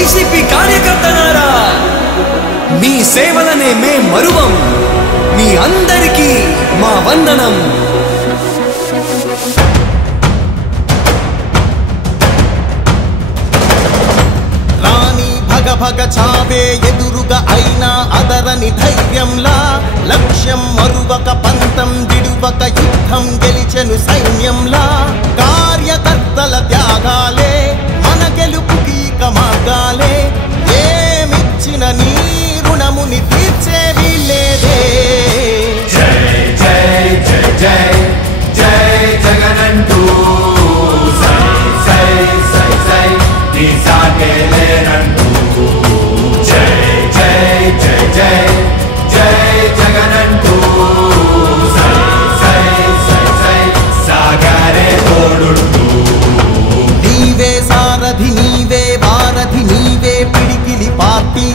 YCP కార్యకర్తలారా, మీ సేవలనే మే మరువం. మీ అందరికీ మా వందనం. భగ చావే ఎదురుగా అయినా అదరని ధైర్యంలా, లక్ష్యం మరువక పంతం విడువక యుద్ధం గెలిచెను సైన్యంలా. కార్యకర్తల త్యాగాలే మన గెలుపుకి మార్గాలే, ఏమిచ్చిన నీ రుణముని తీర్చేవి లేదే. జై జై జై జై జై జగనంటూ సై సై సై సై నీ సాగే లేనంటూ. జై జై జై జై జై జగనంటూ సై సై సై సై సాగరే తోడుంటూ. నీవే సారథి నీవే వారధి నీవే పిడికిలి పార్టీ